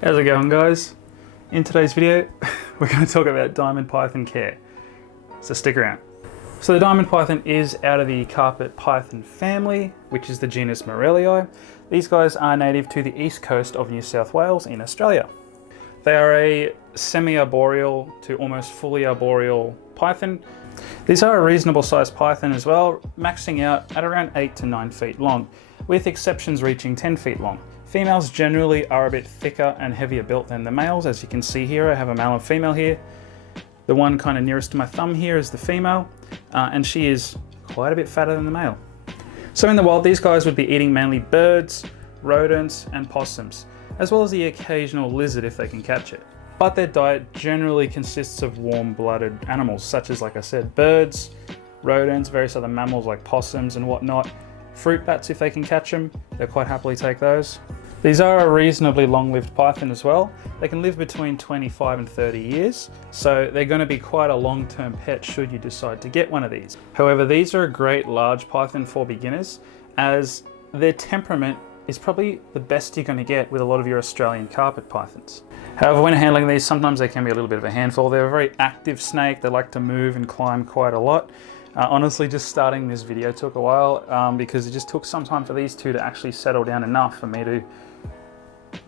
How's it going, guys? In today's video, we're going to talk about diamond python care. So stick around. So the diamond python is out of the carpet python family, which is the genus Morellii. These guys are native to the east coast of New South Wales in Australia. They are a semi-arboreal to almost fully arboreal python. These are a reasonable sized python as well, maxing out at around 8 to 9 feet long, with exceptions reaching 10 feet long. Females generally are a bit thicker and heavier built than the males. As you can see here, I have a male and female here. The one kind of nearest to my thumb here is the female, and she is quite a bit fatter than the male. So in the wild, these guys would be eating mainly birds, rodents, and possums, as well as the occasional lizard if they can catch it. But their diet generally consists of warm-blooded animals, such as, like I said, birds, rodents, various other mammals like possums and whatnot. Fruit bats if they can catch them, they'll quite happily take those. These are a reasonably long-lived python as well. They can live between 25 and 30 years, so they're going to be quite a long-term pet should you decide to get one of these. However, these are a great large python for beginners, as their temperament is probably the best you're going to get with a lot of your Australian carpet pythons. However, when handling these, sometimes they can be a little bit of a handful. They're a very active snake. They like to move and climb quite a lot. Honestly, just starting this video took a while because it just took some time for these two to actually settle down enough for me to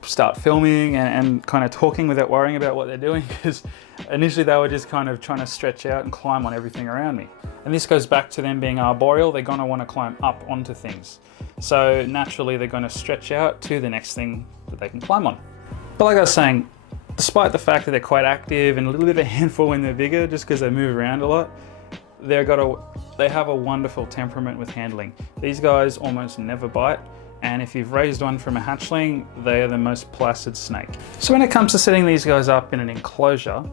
start filming and kind of talking without worrying about what they're doing, because initially they were just kind of trying to stretch out and climb on everything around me. And this goes back to them being arboreal. They're going to want to climb up onto things. So naturally they're going to stretch out to the next thing that they can climb on. But like I was saying, despite the fact that they're quite active and a little bit of a handful when they're bigger, just because they move around a lot, they have a wonderful temperament with handling. These guys almost never bite, and if you've raised one from a hatchling, they are the most placid snake. So when it comes to setting these guys up in an enclosure,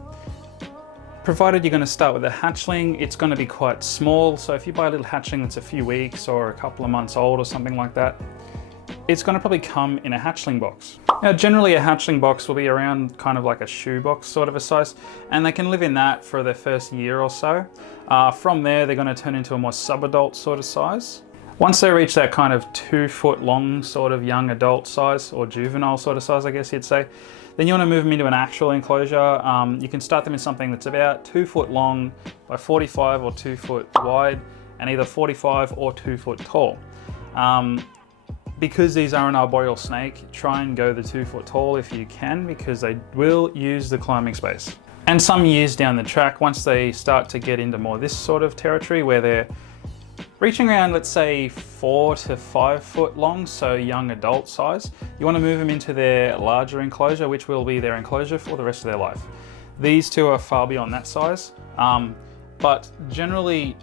provided you're going to start with a hatchling, it's going to be quite small. So if you buy a little hatchling that's a few weeks or a couple of months old or something like that, it's going to probably come in a hatchling box. Now, generally a hatchling box will be around kind of like a shoebox sort of a size, and they can live in that for their first year or so. From there, they're going to turn into a more sub-adult sort of size. Once they reach that kind of 2 foot long sort of young adult size, or juvenile sort of size, I guess you'd say, then you want to move them into an actual enclosure. You can start them in something that's about 2 foot long by 45 or 2 foot wide, and either 45 or 2 foot tall. Because these are an arboreal snake, try and go the 2 foot tall if you can, because they will use the climbing space. And some years down the track, once they start to get into more this sort of territory where they're reaching around, let's say 4 to 5 foot long, so young adult size, you want to move them into their larger enclosure, which will be their enclosure for the rest of their life. These two are far beyond that size, but generally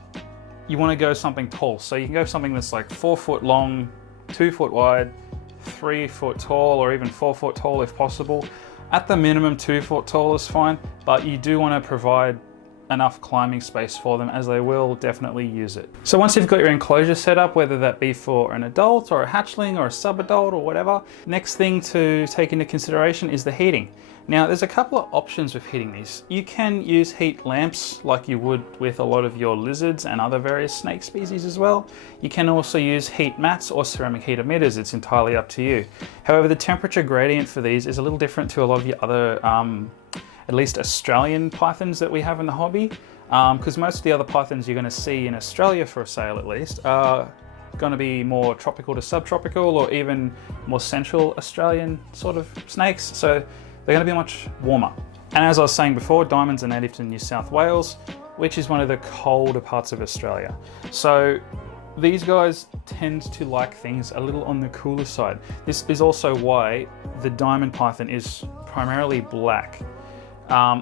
you want to go something tall. So you can go something that's like 4 foot long, 2 foot wide, 3 foot tall, or even 4 foot tall if possible. At the minimum, 2 foot tall is fine, but you do want to provide enough climbing space for them, as they will definitely use it. So once you've got your enclosure set up, whether that be for an adult or a hatchling or a sub-adult or whatever, next thing to take into consideration is the heating. Now, there's a couple of options with heating these. You can use heat lamps like you would with a lot of your lizards and other various snake species as well. You can also use heat mats or ceramic heat emitters. It's entirely up to you. However, the temperature gradient for these is a little different to a lot of your other at least Australian pythons that we have in the hobby, because most of the other pythons you're going to see in Australia, for sale at least, are going to be more tropical to subtropical, or even more central Australian sort of snakes, so they're going to be much warmer. And as I was saying before, diamonds are native to New South Wales, which is one of the colder parts of Australia. So these guys tend to like things a little on the cooler side. This is also why the diamond python is primarily black.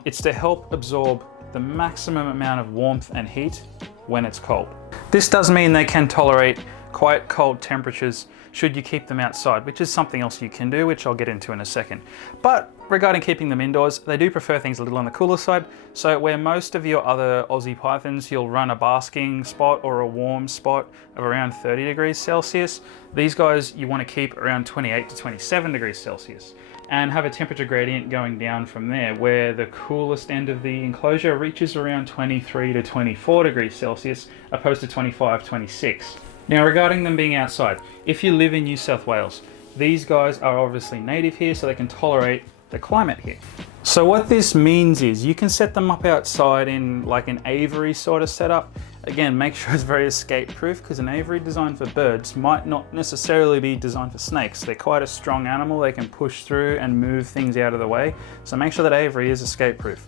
It's to help absorb the maximum amount of warmth and heat when it's cold. This does mean they can tolerate quite cold temperatures should you keep them outside, which is something else you can do, which I'll get into in a second. But regarding keeping them indoors, they do prefer things a little on the cooler side. So where most of your other Aussie pythons, you'll run a basking spot or a warm spot of around 30 degrees Celsius, these guys you want to keep around 28 to 27 degrees Celsius. And have a temperature gradient going down from there, where the coolest end of the enclosure reaches around 23 to 24 degrees Celsius, opposed to 25, 26. Now, regarding them being outside, if you live in New South Wales, these guys are obviously native here, so they can tolerate the climate here. So what this means is you can set them up outside in like an aviary sort of setup. Again, make sure it's very escape proof, because an aviary designed for birds might not necessarily be designed for snakes. They're quite a strong animal. They can push through and move things out of the way. So make sure that aviary is escape proof.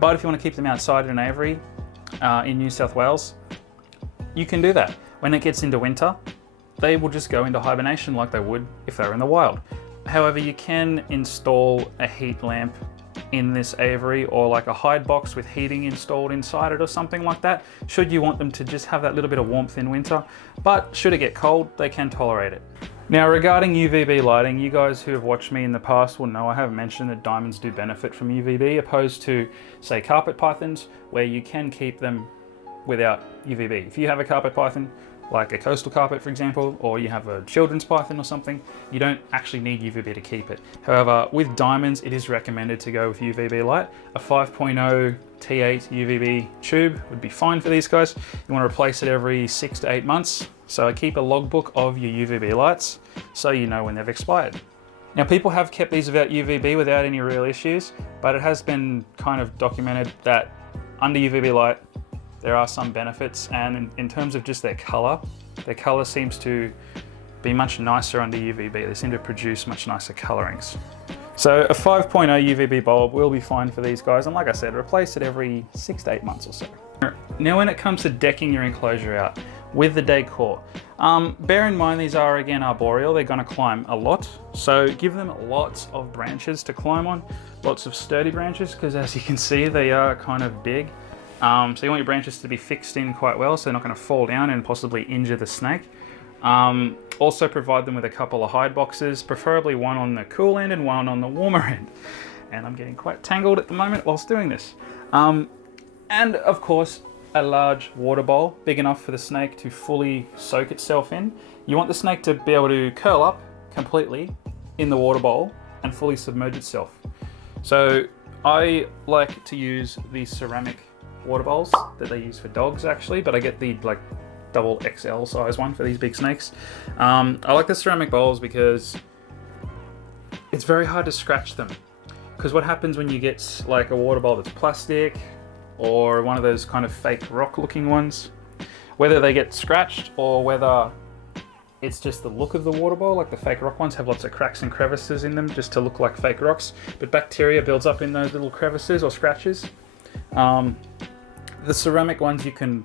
But if you want to keep them outside in an aviary in New South Wales, you can do that. When it gets into winter, they will just go into hibernation like they would if they were in the wild. However, you can install a heat lamp in this aviary, or like a hide box with heating installed inside it or something like that, should you want them to just have that little bit of warmth in winter. But should it get cold, they can tolerate it. Now, regarding UVB lighting, you guys who have watched me in the past will know I have mentioned that diamonds do benefit from UVB, opposed to, say, carpet pythons, where you can keep them without UVB. If you have a carpet python, like a coastal carpet, for example, or you have a children's python or something, you don't actually need UVB to keep it. However, with diamonds, it is recommended to go with UVB light. A 5.0 T8 UVB tube would be fine for these guys. You want to replace it every 6 to 8 months. So keep a logbook of your UVB lights so you know when they've expired. Now, people have kept these without UVB without any real issues, but it has been kind of documented that under UVB light, there are some benefits, and in terms of just their color seems to be much nicer under UVB. They seem to produce much nicer colorings. So a 5.0 UVB bulb will be fine for these guys, and like I said, replace it every 6 to 8 months or so. Now, when it comes to decking your enclosure out with the decor, bear in mind these are, again, arboreal. They're going to climb a lot, so give them lots of branches to climb on, lots of sturdy branches, because as you can see, they are kind of big. So you want your branches to be fixed in quite well, so they're not going to fall down and possibly injure the snake. Also provide them with a couple of hide boxes, preferably one on the cool end and one on the warmer end. And I'm getting quite tangled at the moment whilst doing this. And of course, a large water bowl, big enough for the snake to fully soak itself in. You want the snake to be able to curl up completely in the water bowl and fully submerge itself. So I like to use these ceramic water bowls that they use for dogs, actually, but I get the like double XL size one for these big snakes. I like the ceramic bowls because it's very hard to scratch them, because what happens when you get like a water bowl that's plastic or one of those kind of fake rock looking ones, whether they get scratched or whether it's just the look of the water bowl, like the fake rock ones have lots of cracks and crevices in them just to look like fake rocks, but bacteria builds up in those little crevices or scratches. The ceramic ones, you can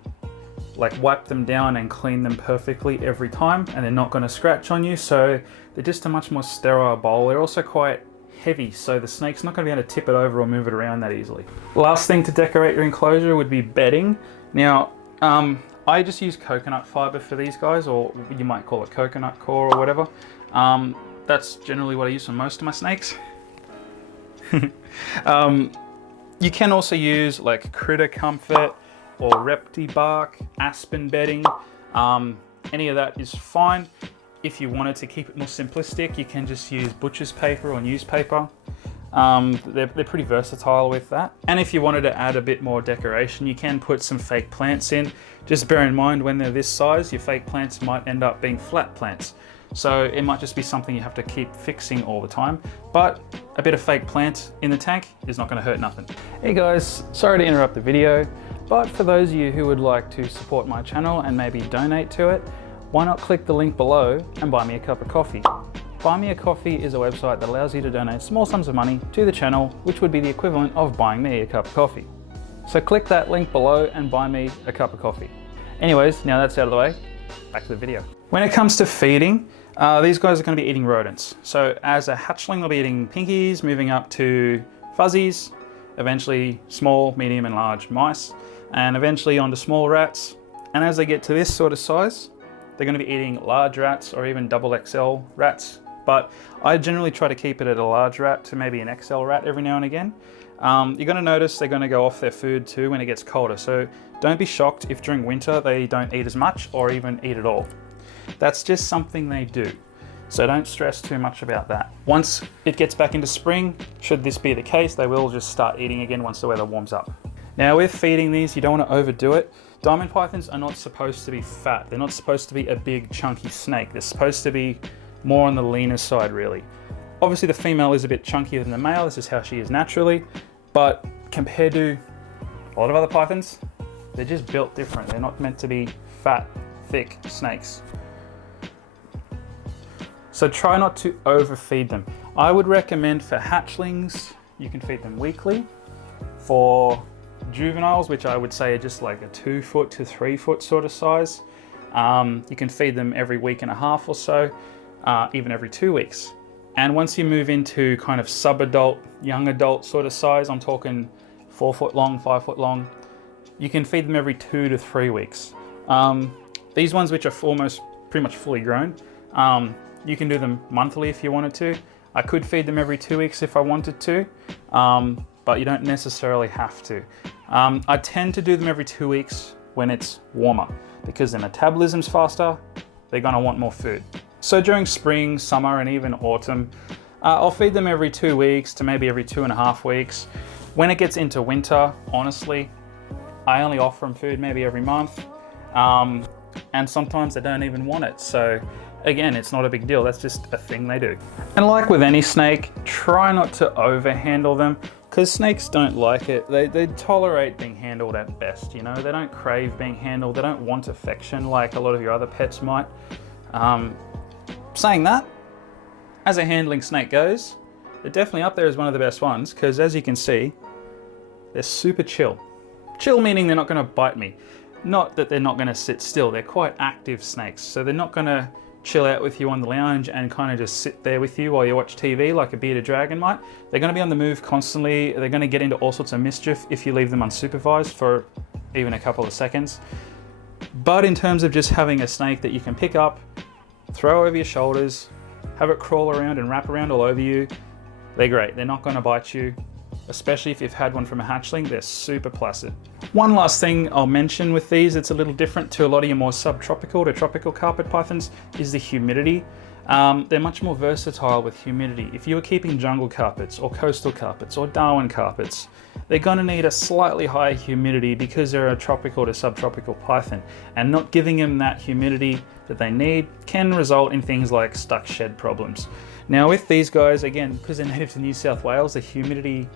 like wipe them down and clean them perfectly every time, and they're not going to scratch on you, so they're just a much more sterile bowl. They're also quite heavy, so the snake's not going to be able to tip it over or move it around that easily. Last thing to decorate your enclosure would be bedding. Now, I just use coconut fiber for these guys, or you might call it coconut core or whatever. That's generally what I use for most of my snakes. You can also use like Critter Comfort or Repti bark, aspen bedding. Any of that is fine. If you wanted to keep it more simplistic, you can just use butcher's paper or newspaper. They're pretty versatile with that. And if you wanted to add a bit more decoration, you can put some fake plants in. Just bear in mind, when they're this size, your fake plants might end up being flat plants. So it might just be something you have to keep fixing all the time, but a bit of fake plant in the tank is not going to hurt nothing. Hey guys, sorry to interrupt the video, but for those of you who would like to support my channel and maybe donate to it, why not click the link below and buy me a cup of coffee. Buy Me a Coffee is a website that allows you to donate small sums of money to the channel, which would be the equivalent of buying me a cup of coffee. So click that link below and buy me a cup of coffee. Anyways, now that's out of the way, back to the video. When it comes to feeding, these guys are going to be eating rodents. So as a hatchling, they'll be eating pinkies, moving up to fuzzies, eventually small, medium and large mice, and eventually onto small rats. And as they get to this sort of size, they're going to be eating large rats or even double XL rats. But I generally try to keep it at a large rat to maybe an XL rat every now and again. You're going to notice they're going to go off their food too when it gets colder. So don't be shocked if during winter they don't eat as much or even eat at all. That's just something they do. So don't stress too much about that. Once it gets back into spring, should this be the case, they will just start eating again once the weather warms up. Now with feeding these, you don't want to overdo it. Diamond pythons are not supposed to be fat. They're not supposed to be a big chunky snake. They're supposed to be more on the leaner side really. Obviously the female is a bit chunkier than the male, this is how she is naturally, but compared to a lot of other pythons, they're just built different. They're not meant to be fat, thick snakes. So try not to overfeed them. I would recommend for hatchlings, you can feed them weekly. For juveniles, which I would say are just like a 2 foot to 3 foot sort of size, you can feed them every week and a half or so, even every 2 weeks. And once you move into kind of sub-adult, young adult sort of size, I'm talking 4 foot long, 5 foot long, you can feed them every 2 to 3 weeks. These ones which are almost pretty much fully grown, you can do them monthly if you wanted to. I could feed them every 2 weeks if I wanted to, but you don't necessarily have to. I tend to do them every 2 weeks when it's warmer, because their metabolism's faster, they're gonna want more food. So during spring, summer, and even autumn, I'll feed them every 2 weeks to maybe every 2.5 weeks. When it gets into winter, honestly, I only offer them food maybe every month, and sometimes they don't even want it. So again, it's not a big deal, that's just a thing they do. And like with any snake, try not to overhandle them, because snakes don't like it. They tolerate being handled at best, you know? They don't crave being handled, they don't want affection like a lot of your other pets might. Saying that, as a handling snake goes, they're definitely up there as one of the best ones, because as you can see, they're super chill. Chill meaning they're not gonna bite me. Not that they're not gonna sit still, they're quite active snakes, so they're not gonna chill out with you on the lounge and kind of just sit there with you while you watch TV like a bearded dragon might. They're gonna be on the move constantly, they're gonna get into all sorts of mischief if you leave them unsupervised for even a couple of seconds. But in terms of just having a snake that you can pick up, throw over your shoulders, have it crawl around and wrap around all over you, they're great. They're not gonna bite you, especially if you've had one from a hatchling, they're super placid. One last thing I'll mention with these, it's a little different to a lot of your more subtropical to tropical carpet pythons, is the humidity. They're much more versatile with humidity. If you were keeping jungle carpets or coastal carpets or Darwin carpets, they're gonna need a slightly higher humidity because they're a tropical to subtropical python, and not giving them that humidity that they need can result in things like stuck shed problems. Now with these guys, again, because they're native to New South Wales, the humidity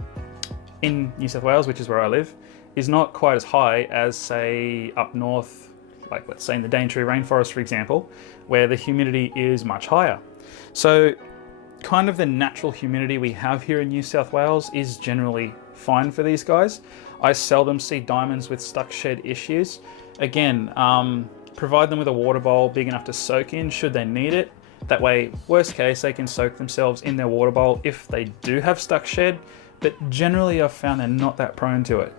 in New South Wales, which is where I live, is not quite as high as say up north, like let's say in the Daintree rainforest for example, where the humidity is much higher. So kind of the natural humidity we have here in New South Wales is generally fine for these guys. I seldom see diamonds with stuck shed issues. Again, provide them with a water bowl big enough to soak in should they need it. That way, worst case, they can soak themselves in their water bowl if they do have stuck shed, but generally I've found they're not that prone to it.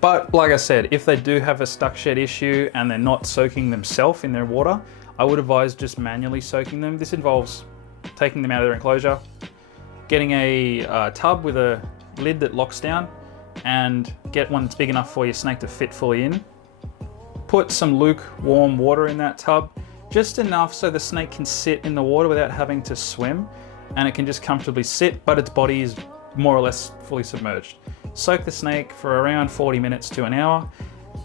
But like I said, if they do have a stuck shed issue and they're not soaking themselves in their water, I would advise just manually soaking them. This involves taking them out of their enclosure, getting a tub with a lid that locks down, and get one that's big enough for your snake to fit fully in. Put some lukewarm water in that tub, just enough so the snake can sit in the water without having to swim, and it can just comfortably sit, but its body is more or less fully submerged. Soak the snake for around 40 minutes to an hour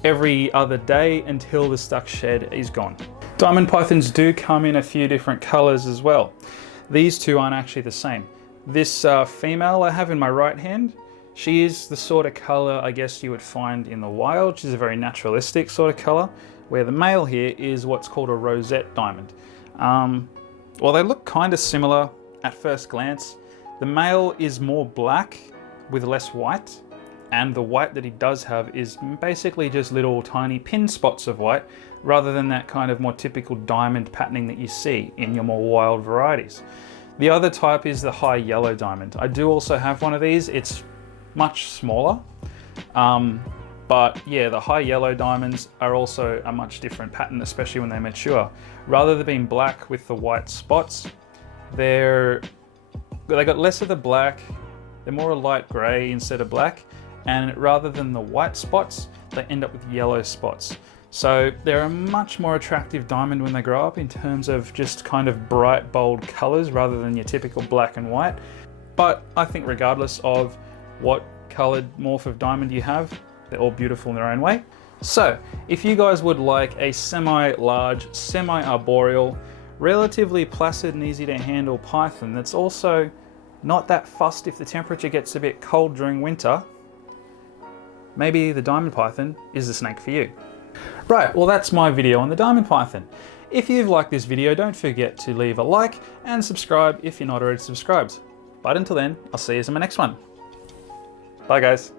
every other day until the stuck shed is gone. Diamond pythons do come in a few different colors as well. These two aren't actually the same. This female I have in my right hand, she is the sort of color I guess you would find in the wild. She's a very naturalistic sort of color, where the male here is what's called a rosette diamond. Well, they look kind of similar at first glance. The male is more black with less white, and the white that he does have is basically just little tiny pin spots of white, rather than that kind of more typical diamond patterning that you see in your more wild varieties. The other type is the high yellow diamond. I do also have one of these. It's much smaller, but yeah, the high yellow diamonds are also a much different pattern, especially when they mature. Rather than being black with the white spots, they got less of the black, they're more a light gray instead of black, and rather than the white spots, they end up with yellow spots. So they're a much more attractive diamond when they grow up in terms of just kind of bright, bold colors rather than your typical black and white. But I think regardless of what colored morph of diamond you have, they're all beautiful in their own way. So if you guys would like a semi-large, semi-arboreal, relatively placid and easy to handle python that's also not that fussed if the temperature gets a bit cold during winter, maybe the diamond python is the snake for you. Right, well that's my video on the diamond python. If you've liked this video, don't forget to leave a like and subscribe if you're not already subscribed. But until then, I'll see you in my next one. Bye guys.